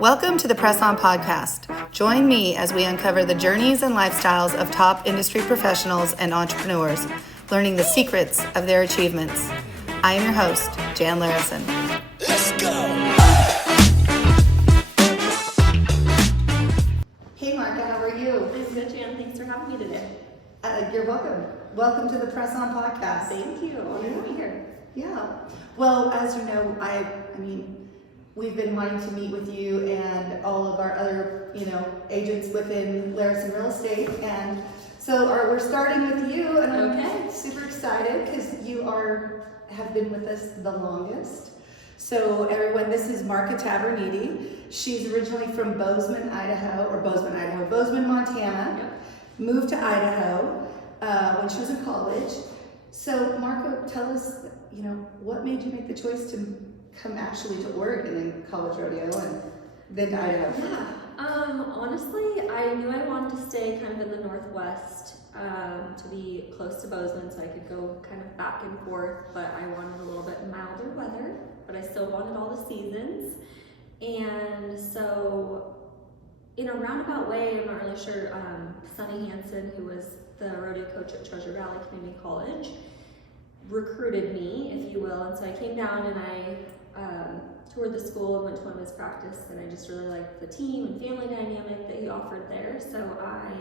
Welcome to the Press On Podcast. Join me as we uncover the journeys and lifestyles of top industry professionals and entrepreneurs, learning the secrets of their achievements. I am your host, Jan Larison. Let's go! Hey Marca, how are you? I'm good, Jan. Thanks for having me today. You're welcome. Welcome to the Press On Podcast. Thank you. Honored to be here. Yeah. Well, as you know, I mean, we've been wanting to meet with you and all of our other, agents within Larison Real Estate, and so we're starting with you, and I'm super excited because you have been with us the longest. So everyone, this is Marca Taverniti. She's originally from Bozeman, Montana. Yep. Moved to Idaho when she was in college. So Marca, tell us, what made you make the choice to come actually to Oregon and college rodeo and then to Idaho? Yeah. Honestly, I knew I wanted to stay kind of in the Northwest, to be close to Bozeman so I could go kind of back and forth, but I wanted a little bit milder weather, but I still wanted all the seasons. And so in a roundabout way, I'm not really sure, Sonny Hansen, who was the rodeo coach at Treasure Valley Community College, recruited me, if you will. And so I came down and I toured the school and went to one of his practice, and I just really liked the team and family dynamic that he offered there. So I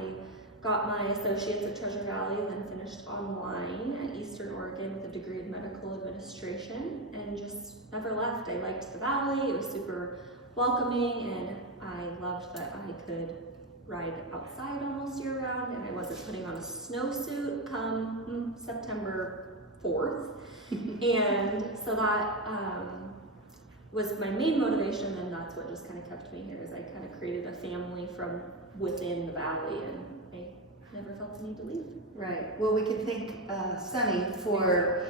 got my associates at Treasure Valley, then finished online at Eastern Oregon with a degree in medical administration, and just never left. I liked the valley. It was super welcoming, and I loved that I could ride outside almost year round, and I wasn't putting on a snowsuit come September 4th. And so that was my main motivation, and that's what just kind of kept me here, is I kind of created a family from within the valley, and I never felt the need to leave. Right. Well, we can thank Sonny for,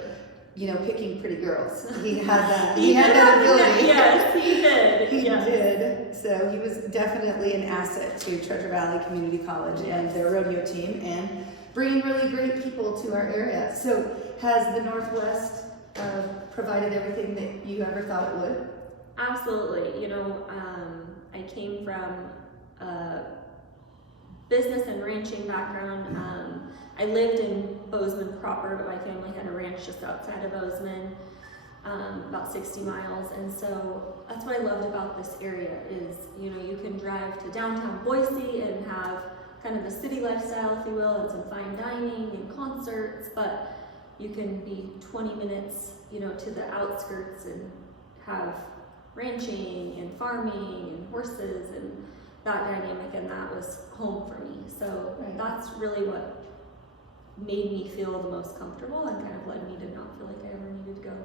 picking pretty girls. He had that. He had that ability. Yes, he did. He did. So he was definitely an asset to Treasure Valley Community College and their rodeo team, and bringing really great people to our area. So has the Northwest provided everything that you ever thought it would? Absolutely. I came from a business and ranching background. I lived in Bozeman proper, but my family had a ranch just outside of Bozeman, about 60 miles. And so that's what I loved about this area is, you can drive to downtown Boise and have kind of the city lifestyle, if you will, and some fine dining and concerts, but you can be 20 minutes, to the outskirts and have ranching and farming and horses and that dynamic, and that was home for me. So that's really what made me feel the most comfortable and kind of led me to not feel like I ever needed to go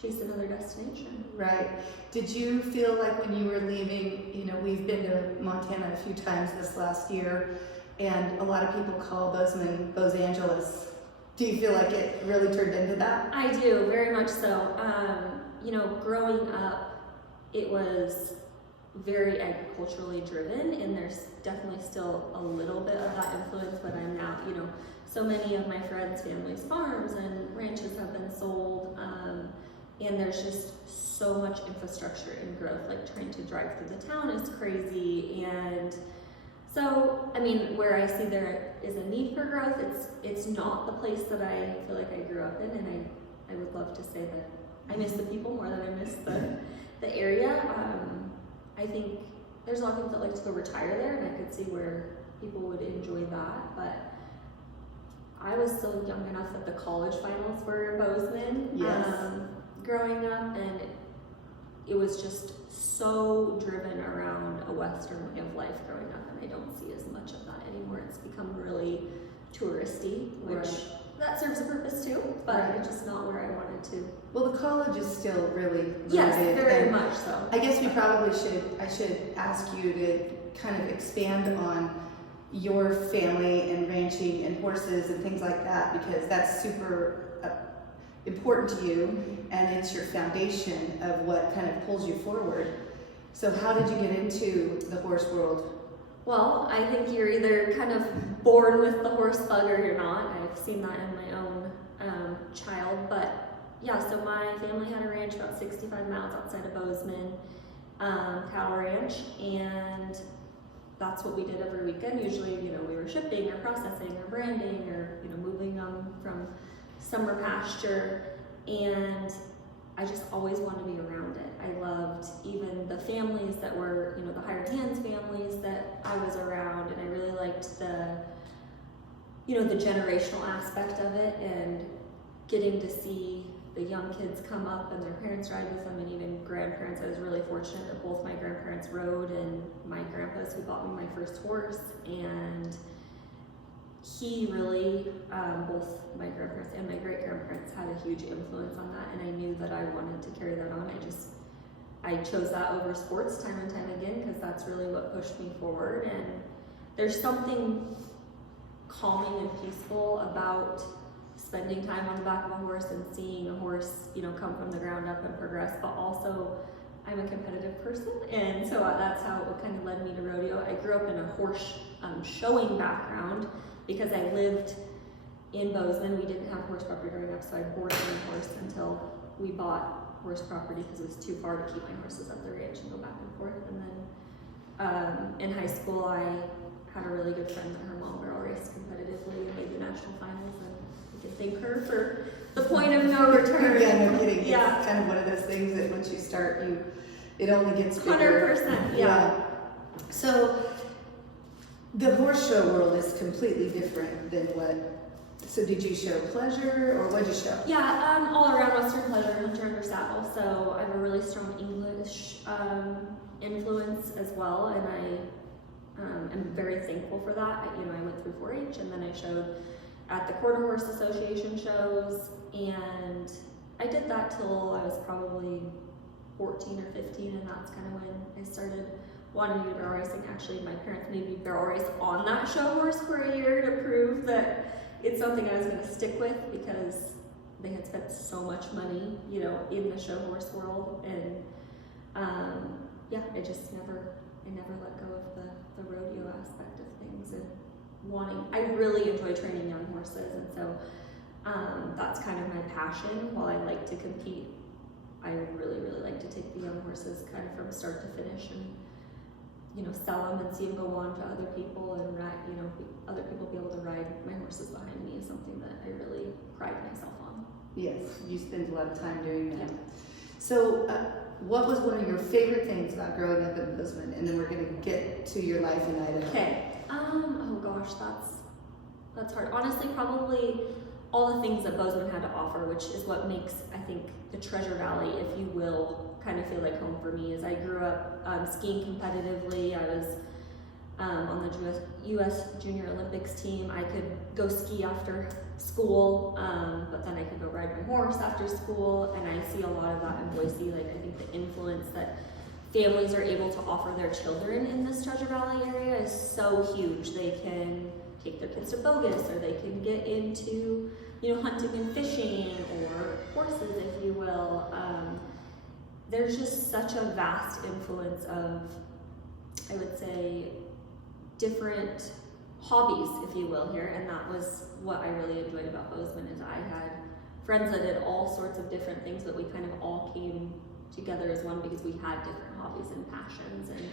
chase another destination. Right. Did you feel like when you were leaving, we've been to Montana a few times this last year, and a lot of people call Bozeman Bose Angeles. Do you feel like it really turned into that? I do, very much so. Growing up, it was very agriculturally driven, and there's definitely still a little bit of that influence, but I'm now, so many of my friends' families' farms and ranches have been sold, and there's just so much infrastructure and growth, like trying to drive through the town is crazy. And so, where I see there is a need for growth, it's not the place that I feel like I grew up in, and I would love to say that I miss the people more than I miss the area. I think there's a lot of people that like to go retire there, and I could see where people would enjoy that, but I was still young enough that the college finals were in Bozeman growing up, and it was just so driven around a Western way of life growing up, and I don't see as much of that anymore. It's become really touristy, which that serves a purpose too, but it's just not where I wanted to. Well, the college is still really yes, very much so. I guess I should ask you to kind of expand on your family and ranching and horses and things like that, because that's super important to you, and it's your foundation of what kind of pulls you forward. So how did you get into the horse world? Well, I think you're either kind of born with the horse bug or you're not. I've seen that in my own child, but yeah, so my family had a ranch about 65 miles outside of Bozeman, cattle ranch, and that's what we did every weekend. Usually, you know, we were shipping or processing or branding or, you know, moving them from summer pasture, and I just always wanted to be around it. I loved even the families that were, you know, the hired hands families that I was around, and I really liked the, you know, the generational aspect of it, and getting to see the young kids come up and their parents ride with them, and even grandparents. I was really fortunate that both my grandparents rode, and my grandpa's who bought me my first horse, and he really, both my grandparents and my great grandparents had a huge influence on that, and I knew that I wanted to carry that on. I chose that over sports time and time again, because that's really what pushed me forward. And there's something calming and peaceful about spending time on the back of a horse and seeing a horse, you know, come from the ground up and progress. But also, I'm a competitive person, and so that's how it kind of led me to rodeo. I grew up in a horse showing background because I lived in Bozeman. We didn't have horse property growing up, so I boarded a horse until we bought horse property because it was too far to keep my horses at the ranch and go back and forth. And then in high school, I had a really good friend that her mom girl raced competitively and made the national finals, and I can thank her for the point of no return. Yeah, no kidding. Yeah. It's kind of one of those things that once you start, it only gets bigger. 100%, yeah. So the horse show world is completely different than so did you show pleasure, or what did you show? Yeah, all around Western pleasure, hunter under saddle. So I have a really strong English influence as well, and I am very thankful for that. I went through 4-H, and then I showed at the Quarter Horse Association shows, and I did that till I was probably 14 or 15, and that's kind of when I started wanting to do barrel racing. Actually, my parents made me barrel race on that show horse for a year to prove that it's something I was going to stick with, because they had spent so much money, you know, in the show horse world, and yeah, I never let go of the rodeo aspect of things, and I really enjoy training young horses, and so that's kind of my passion. While I like to compete, I really, really like to take the young horses kind of from start to finish, and, you know, sell them and see them go on to other people, and ride, you know, other people be able to ride my horses behind me is something that I really pride myself on. Yes, you spend a lot of time doing that. Yeah. So what was one of your favorite things about growing up in Bozeman? And then we're going to get to your life in Idaho. Okay. Oh gosh, that's hard. Honestly, probably all the things that Bozeman had to offer, which is what makes, I think, the Treasure Valley, if you will, kind of feel like home for me. Is I grew up skiing competitively. I was on the U.S. Junior Olympics team. I could go ski after school, but then I could go ride my horse after school, and I see a lot of that in Boise. Like, I think the influence that families are able to offer their children in this Treasure Valley area is so huge. They can take their kids to Bogus, or they can get into, you know, hunting and fishing, or horses, if you will. There's just such a vast influence of, I would say, different hobbies, if you will, here, and that was what I really enjoyed about Bozeman. Is I had friends that did all sorts of different things, but we kind of all came together as one because we had different hobbies and passions. And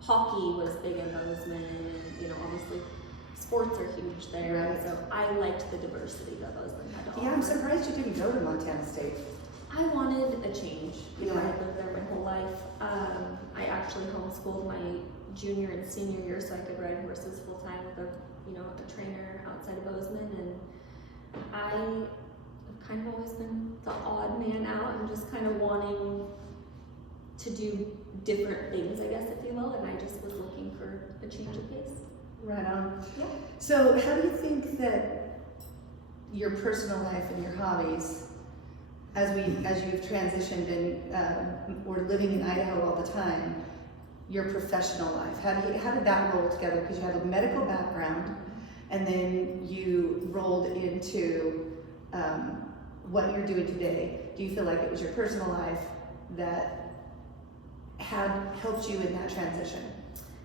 hockey was big in Bozeman, and, you know, obviously sports are huge there. Right. And so I liked the diversity that Bozeman had to offer. Yeah, I'm surprised you didn't go to Montana State. I wanted a change. You know, Yeah. I had lived there my whole life. I actually homeschooled my junior and senior year so I could ride horses full time with a trainer outside of Bozeman, and I've kind of always been the odd man out and just kind of wanting to do different things, I guess, if you will, and I just was looking for a change of pace. Right on. Yeah. So how do you think that your personal life and your hobbies, as you've transitioned and we're living in Idaho all the time, your professional life, how did that roll together? Because you have a medical background, and then you rolled into what you're doing today. Do you feel like it was your personal life that had helped you in that transition?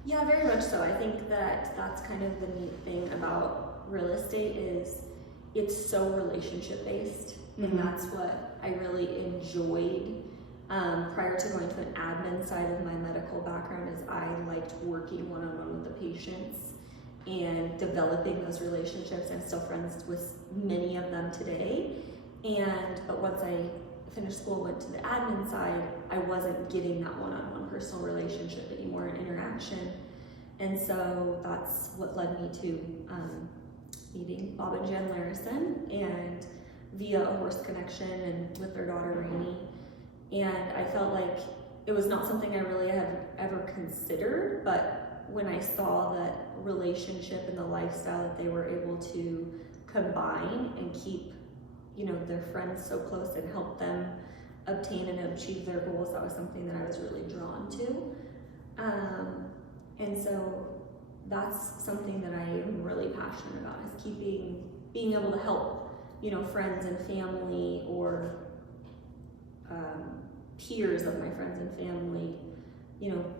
Yeah, very much so. I think that that's kind of the neat thing about real estate is it's so relationship based, and that's what I really enjoyed Prior to going to an admin side of my medical background is I liked working one-on-one with the patients and developing those relationships. I'm still friends with many of them today. But once I finished school, went to the admin side, I wasn't getting that one-on-one personal relationship anymore and interaction. And so that's what led me to meeting Bob and Jen Larison, and via a horse connection and with their daughter Rainey. And I felt like it was not something I really had ever considered, but when I saw that relationship and the lifestyle that they were able to combine and keep, their friends so close and help them obtain and achieve their goals, that was something that I was really drawn to. And so that's something that I am really passionate about, is being able to help, friends and family, or peers of my friends and family,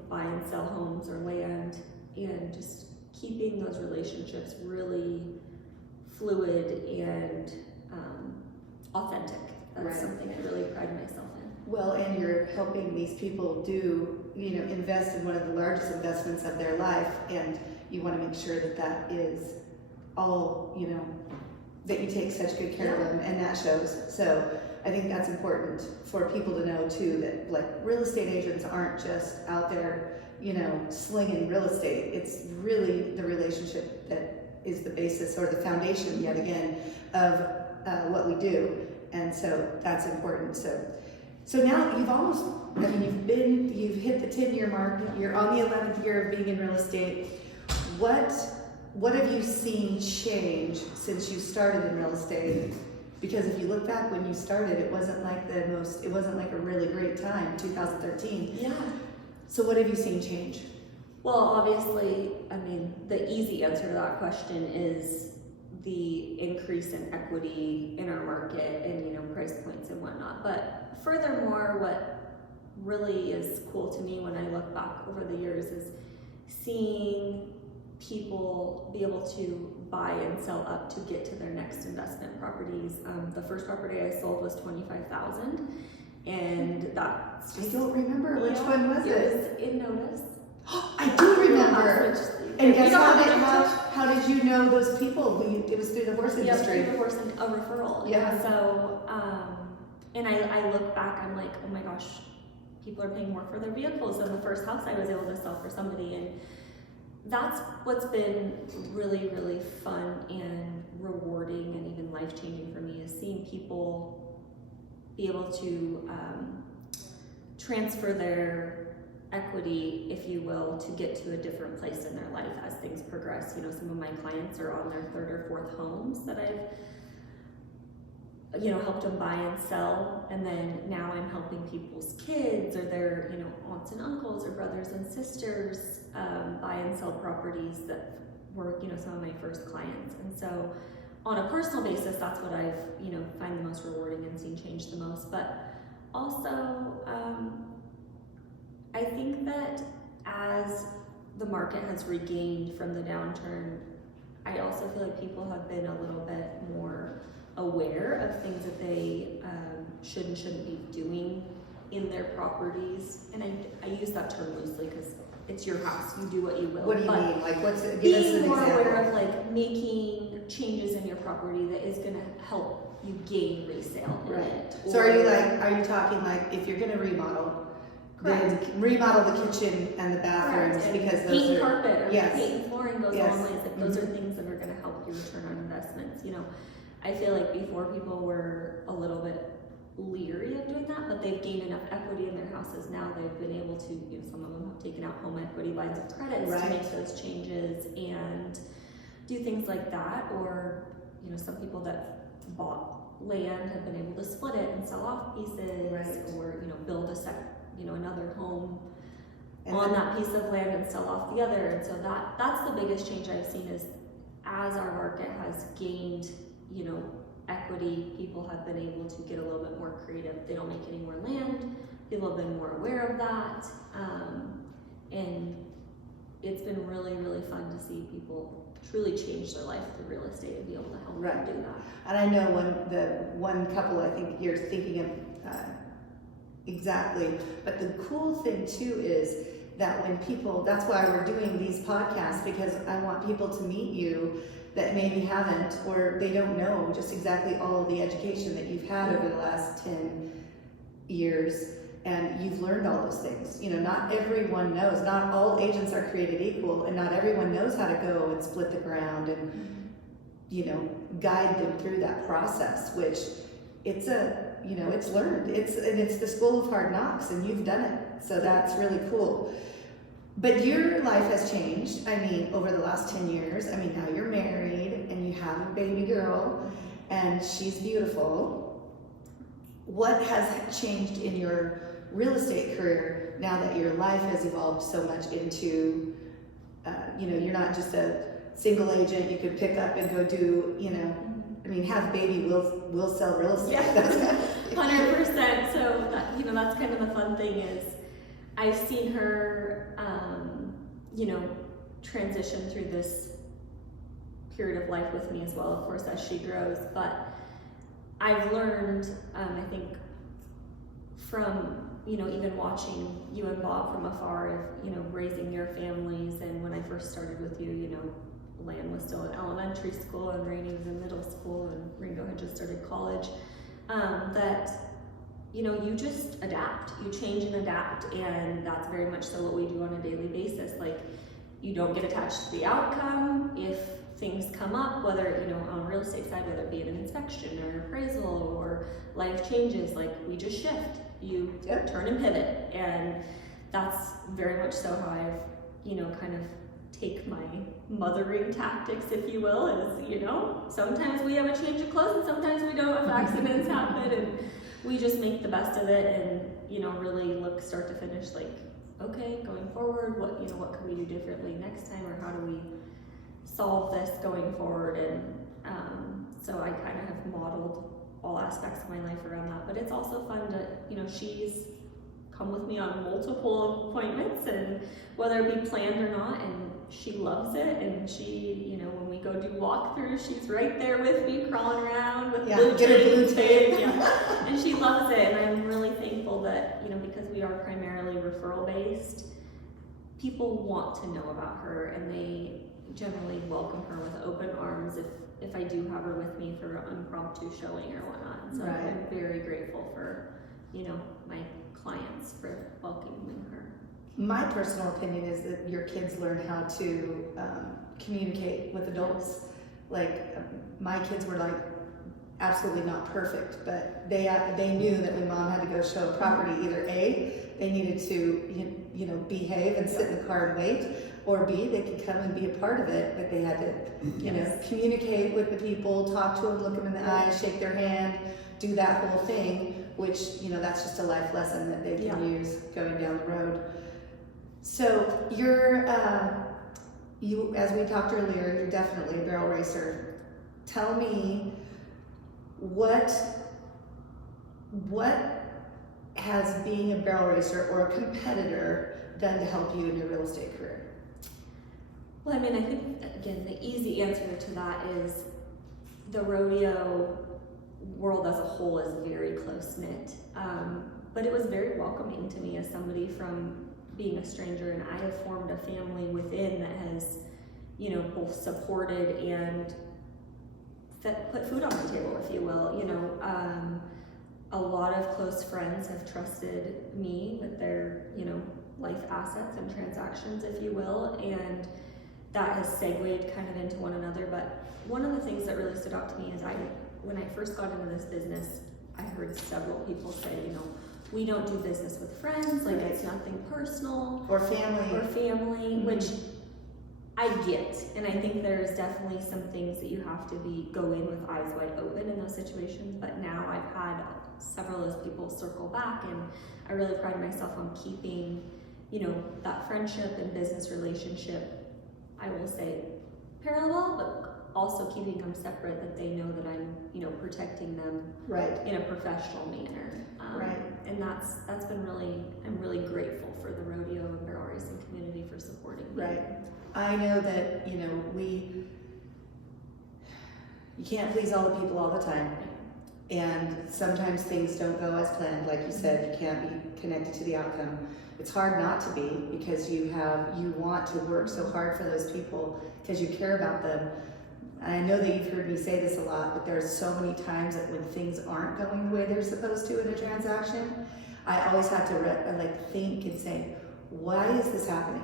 buy and sell homes or land, and just keeping those relationships really fluid and authentic. That's Right. something I really pride myself in. Well, and you're helping these people invest in one of the largest investments of their life, and you want to make sure that that is all, that you take such good care of them, and that shows. So I think that's important for people to know too, that like real estate agents aren't just out there, slinging real estate. It's really the relationship that is the basis or the foundation, yet again, of what we do. And so that's important. So now you've hit the 10-year mark, you're on the 11th year of being in real estate. What have you seen change since you started in real estate? Because if you look back when you started, it wasn't like a really great time, 2013. Yeah. So what have you seen change? Well, obviously, the easy answer to that question is the increase in equity in our market and, price points and whatnot. But furthermore, what really is cool to me when I look back over the years is seeing people be able to buy and sell up to get to their next investment properties. The first property I sold was $25,000, and that's just, I don't remember which one was it. It was in Notice. I do remember. And guess how did you know those people? It was through the horse industry. Yeah, through the horse and a referral. Yeah. And so, and I look back, I'm like, oh my gosh, people are paying more for their vehicles than the first house I was able to sell for somebody. And that's what's been really, really fun and rewarding and even life-changing for me, is seeing people be able to transfer their equity, if you will, to get to a different place in their life as things progress. Some of my clients are on their third or fourth homes that I've helped them buy and sell, and then now I'm helping people's kids or their aunts and uncles or brothers and sisters buy and sell properties that were some of my first clients. And so on a personal basis, that's what I've find the most rewarding and seen change the most. But also I think that as the market has regained from the downturn, I also feel like people have been a little bit more aware of things that they should and shouldn't be doing in their properties. And I use that term loosely because it's your house, you do what you will. What do you mean? Like, give us an being more example. aware of like making changes in your property that is going to help you gain resale in it. So are you talking like if you're going to remodel, then remodel the kitchen and the bathrooms, and because those paint are carpet or yes. paint and flooring goes Yes. a long ways. Like, those are things that are going to help you return on investments. I feel like before people were a little bit leery of doing that, but they've gained enough equity in their houses now. They've been able to, some of them have taken out home equity lines of credits to make those changes and do things like that. Or, some people that bought land have been able to split it and sell off pieces, or, build another home on that piece of land and sell off the other. And so that's the biggest change I've seen, is as our market has gained, equity, people have been able to get a little bit more creative. They don't make any more land. People have been more aware of that. And it's been really, really fun to see people truly change their life through real estate and be able to help them do that. And I know the one couple I think you're thinking of, Exactly. But the cool thing too is that when people, that's why we're doing these podcasts, because I want people to meet you that maybe haven't, or they don't know just exactly all of the education that you've had over the last 10 years, and you've learned all those things. You know, not everyone knows, not all agents are created equal, and not everyone knows how to go and split the ground and, you know, guide them through that process, which it's it's learned. It's the school of hard knocks, and you've done it. So that's really cool. But your life has changed. I mean, over the last 10 years. I mean, now you're married and you have a baby girl, and she's beautiful. What has changed in your real estate career now that your life has evolved so much into, you're not just a single agent you could pick up and go do, I mean, have a baby, we'll sell real estate. Yeah, 100%. So, that's kind of the fun thing is I've seen her, transition through this period of life with me as well, of course, as she grows. But I've learned, I think, from, even watching you and Bob from afar of, raising your families. And when I first started with you, Lan was still in elementary school and Rainey was in middle school and Ringo had just started college, that you just adapt, you change and adapt, and that's very much so what we do on a daily basis. Like, you don't get attached to the outcome. If things come up, whether, on the real estate side, whether it be an inspection or appraisal or life changes, like, we just shift, you turn and pivot. And that's very much so how I've, kind of take my mothering tactics, if you will, is, sometimes we have a change of clothes and sometimes we don't, if accidents happen, and we just make the best of it and, really look start to finish like, okay, going forward, what can we do differently next time, or how do we solve this going forward? And so I kind of have modeled all aspects of my life around that. But it's also fun to, she's come with me on multiple appointments, and whether it be planned or not, and she loves it. And she, when we go do walkthroughs, she's right there with me, crawling around with blue tape. And she loves it. And I'm really thankful that, because we are primarily referral based, people want to know about her, and they generally welcome her with open arms if I do have her with me for an impromptu showing or whatnot. And so I'm very grateful for, my clients for welcoming her. My personal opinion is that your kids learn how to communicate with adults. Like, my kids were like absolutely not perfect, but they knew that when mom had to go show a property, either A, they needed to behave and sit in the car and wait, or B, they could come and be a part of it, but they had to communicate with the people, talk to them, look them in the eye, shake their hand, do that whole thing, which that's just a life lesson that they can use going down the road. So you're as we talked earlier, you're definitely a barrel racer. Tell me what has being a barrel racer or a competitor done to help you in your real estate career? Well, I mean, I think, again, the easy answer to that is the rodeo world as a whole is very close-knit. But it was very welcoming to me as somebody from being a stranger, and I have formed a family within that has, both supported and put food on the table, if you will. A lot of close friends have trusted me with their, life assets and transactions, if you will, and that has segued kind of into one another. But one of the things that really stood out to me is when I first got into this business, I heard several people say, we don't do business with friends, like it's nothing personal. Or family. Which I get, and I think there's definitely some things that you have to go in with eyes wide open in those situations. But now I've had several of those people circle back, and I really pride myself on keeping, that friendship and business relationship, I will say, parallel, but also keeping them separate, that they know that I'm, protecting them in a professional manner. And that's been I'm really grateful for the rodeo and barrel racing community for supporting me. Right. I know that, you can't please all the people all the time. And sometimes things don't go as planned. Like you said, you can't be connected to the outcome. It's hard not to be, because you want to work so hard for those people because you care about them. And I know that you've heard me say this a lot, but there's so many times that when things aren't going the way they're supposed to in a transaction, I always have to think and say, why is this happening?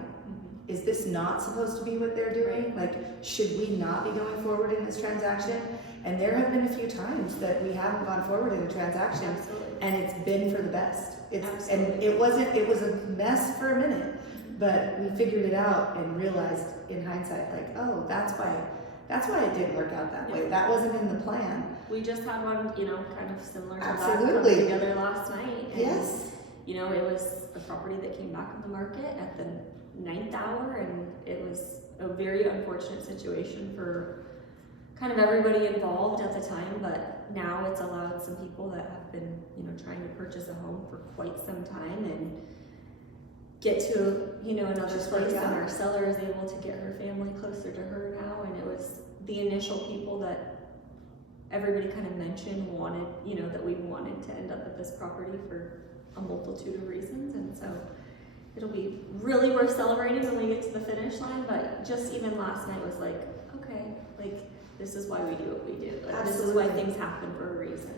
Is this not supposed to be what they're doing? Like, should we not be going forward in this transaction? And there have been a few times that we haven't gone forward in a transaction. Absolutely. And it's been for the best. And Absolutely. it was a mess for a minute, but we figured it out and realized in hindsight, like, oh, that's why it didn't work out that way. That wasn't in the plan. We just had one, kind of similar to Absolutely. that come together last night. And, Yes. it was a property that came back on the market at the 9th hour, and it was a very unfortunate situation for kind of everybody involved at the time, but now it's allowed some people that have been, trying to purchase a home for quite some time and get to, another Just place, work out. and our seller is able to get her family closer to her now, and it was the initial people that everybody kind of mentioned wanted, that we wanted to end up at this property for a multitude of reasons, and so it'll be really worth celebrating when we get to the finish line. But just even last night was like, okay, like, this is why we do what we do. Like, this is why things happen for a reason.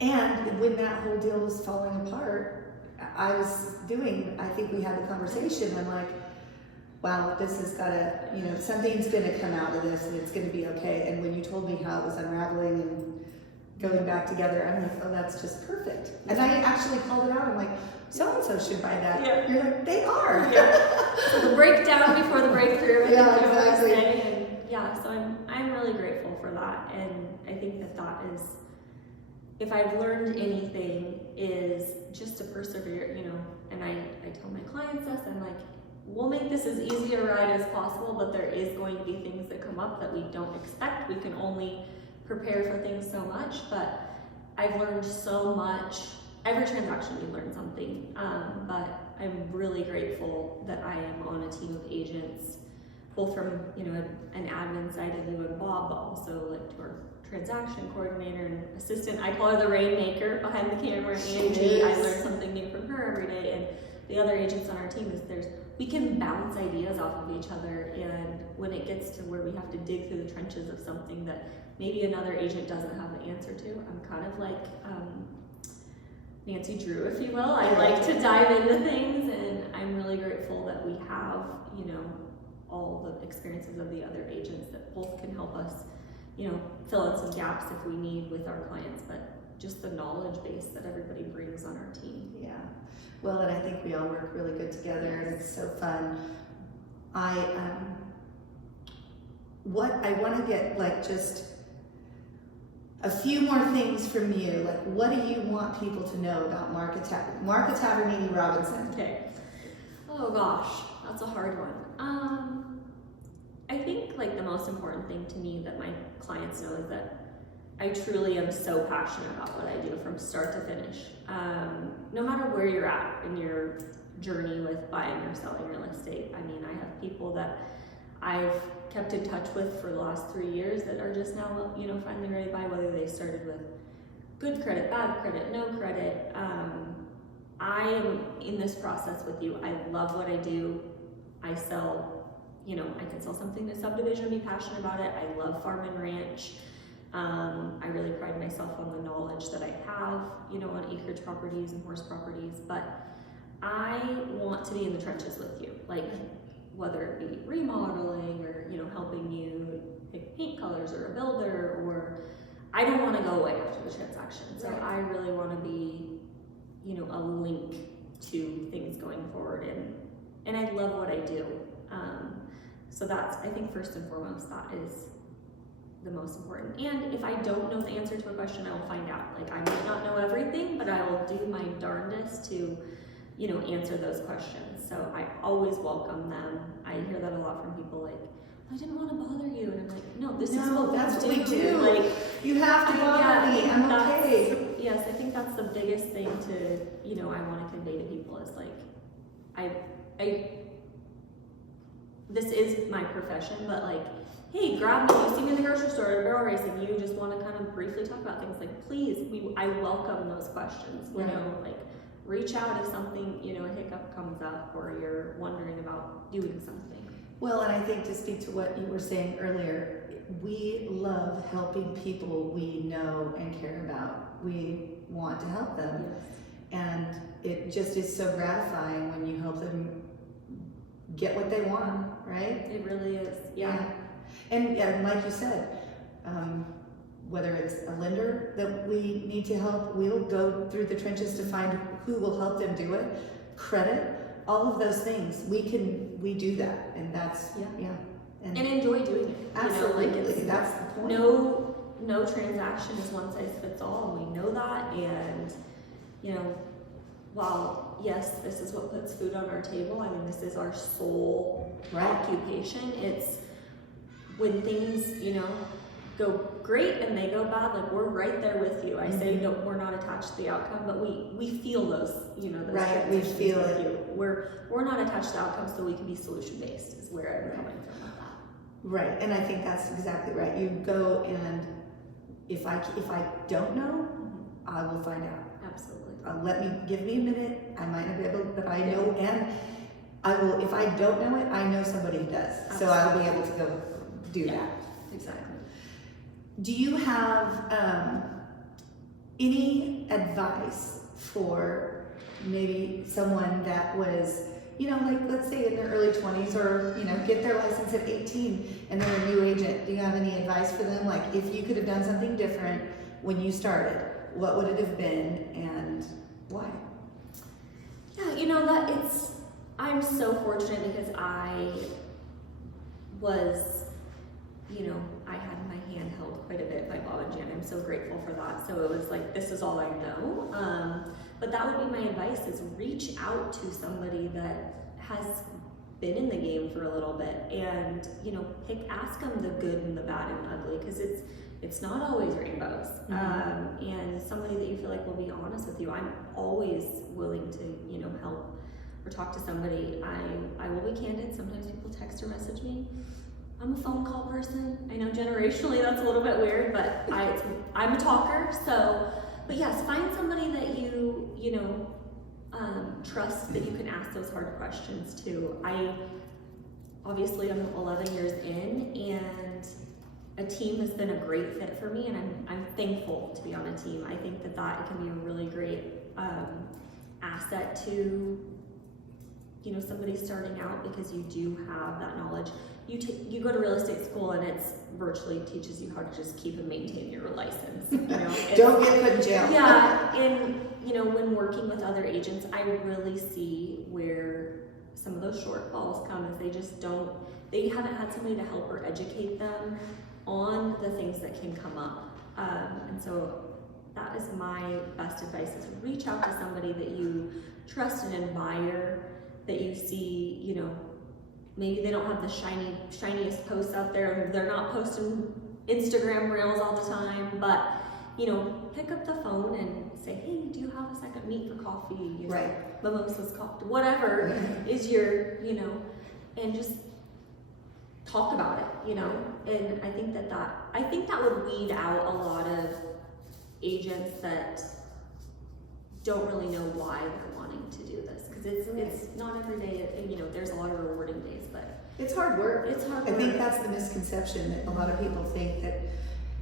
And when that whole deal was falling apart, I think we had the conversation. I'm like, wow, this has gotta, something's gonna come out of this and it's gonna be okay. And when you told me how it was unraveling and going back together, I'm like, oh, that's just perfect. And I actually called it out. I'm like, so-and-so should buy that. Yeah. You're like, they are. Yeah. So the breakdown before the breakthrough. I Yeah, think I always exactly. say. And yeah, so I'm really grateful for that. And I think that is, if I've learned anything, is just to persevere, and I tell my clients this, I'm like, we'll make this as easy a ride as possible, but there is going to be things that come up that we don't expect. We can only prepare for things so much, but I've learned so much. Every transaction we learn something, but I'm really grateful that I am on a team of agents, both from an admin side of you and Bob, but also like to our transaction coordinator and assistant. I call her the rainmaker behind the camera, Angie. I learn something new from her every day, and the other agents on our team we can bounce ideas off of each other, and when it gets to where we have to dig through the trenches of something that maybe another agent doesn't have the answer to, I'm kind of like Nancy Drew, if you will. I like to dive into things, and I'm really grateful that we have, all the experiences of the other agents that both can help us, fill in some gaps if we need with our clients, but just the knowledge base that everybody brings on our team. Yeah. Well, and I think we all work really good together, and it's so fun. What I want to get, like, just a few more things from you. Like, what do you want people to know about Marca Taverniti-Robinson? Okay. Oh gosh, that's a hard one. I think like the most important thing to me that my clients know is that I truly am so passionate about what I do from start to finish. No matter where you're at in your journey with buying or selling real estate. I mean, I have people that I've kept in touch with for the last 3 years that are just now, finally ready to buy, whether they started with good credit, bad credit, no credit. I am in this process with you. I love what I do. I sell, I can sell something to subdivision and be passionate about it. I love farm and ranch. I really pride myself on the knowledge that I have, on acreage properties and horse properties, but I want to be in the trenches with you, like whether it be remodeling or, helping you pick paint colors or a builder, or I don't want to go away after the transaction. So Right. I really want to be, a link to things going forward, and I love what I do. So that's, I think first and foremost, that is the most important. And if I don't know the answer to a question, I will find out. Like, I might not know everything, but I will do my darndest to, answer those questions. So I always welcome them. I hear that a lot from people, like, I didn't want to bother you, and I'm like, no, this is what that's we what we do. Like, You have to bother me. I'm okay. Yes, I think that's the biggest thing to, I want to convey to people is like, this is my profession, but like, hey, grab me, you see me in the grocery store or barrel racing, you just want to kind of briefly talk about things, like, please, I welcome those questions, you Right. know, like, reach out if something, you know, a hiccup comes up or you're wondering about doing something. Well, and I think to speak to what you were saying earlier, we love helping people we know and care about. We want to help them. Yes. And it just is so gratifying when you help them get what they want, right? It really is, yeah. And like you said, whether it's a lender that we need to help, we'll go through the trenches to find who will help them do it. Credit, all of those things, we do that, and that's and enjoy doing it. Absolutely, You know, like that's the point. No transaction is one size fits all, and we know that. And you know, while yes, this is what puts food on our table, I mean, this is our sole occupation. It's when things, you know, go great and they go bad, like, we're right there with you. I say no, we're not attached to the outcome, but we feel those, you know, those we feel with it. you. We're not attached to the outcome, so we can be solution based is where I'm coming from with that. Right, and I think that's exactly right. You go, and if I don't know, I will find out. Absolutely. Give me a minute. I might not be able, but I know, and I will. If I don't know it, I know somebody who does, so I'll be able to go do that. Exactly. Do you have any advice for maybe someone that was, you know, like, let's say in their early 20s, or, you know, get their license at 18 and they're a new agent? Do you have any advice for them? Like, if you could have done something different when you started, what would it have been and why? Yeah, you know, I'm so fortunate because I was, you know, I had my hand held quite a bit by Bob and Jan. I'm so grateful for that. So it was like, this is all I know. But that would be my advice, is reach out to somebody that has been in the game for a little bit, and, you know, ask them the good and the bad and ugly, because it's not always rainbows. And somebody that you feel like will be honest with you. I'm always willing to, you know, help or talk to somebody. I will be candid. Sometimes people text or message me. I'm a phone call person. I know generationally that's a little bit weird, but I'm a talker. So, but yes, find somebody that you know, trust, that you can ask those hard questions to. Obviously I'm 11 years in, and a team has been a great fit for me, and I'm thankful to be on a team. I think that it can be a really great asset to, you know, somebody starting out, because you do have that knowledge. You go to real estate school, and it's virtually teaches you how to just keep and maintain your license. You know, Don't get put in jail. Yeah, and you know, when working with other agents, I really see where some of those shortfalls come, is they haven't had somebody to help or educate them on the things that can come up. And so that is my best advice, is reach out to somebody that you trust and admire, that you see, you know, maybe they don't have the shiniest posts out there, they're not posting Instagram reels all the time, but, you know, pick up the phone and say, hey, do you have a second, meet for coffee, you know, mimosas, coffee, whatever is your, you know, and just talk about it, you know. And I think that would weed out a lot of agents that don't really know why they're wanting to do this, because it's not every day, and you know, there's a lot of rewarding days, but it's hard work. I think that's the misconception, that a lot of people think that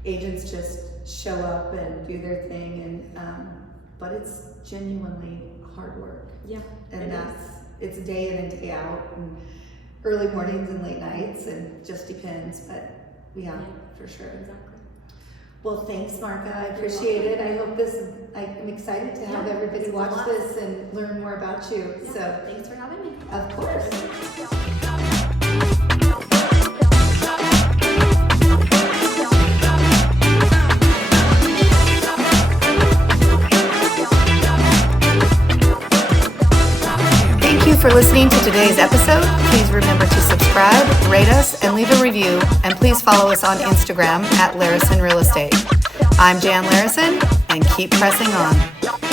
agents just show up and do their thing, and but it's genuinely hard work. Yeah, and it's day in and day out, and early mornings and late nights, and just depends, but yeah, for sure. Exactly. Well, thanks, Marca. I appreciate it. I hope I'm excited to have everybody watch this and learn more about you. Yeah, so thanks for having me. Of course. Thank you for listening to today's episode. Please remember to subscribe, rate us, and leave a review. And please follow us on Instagram at Larison Real Estate. I'm Jan Larison, and keep pressing on.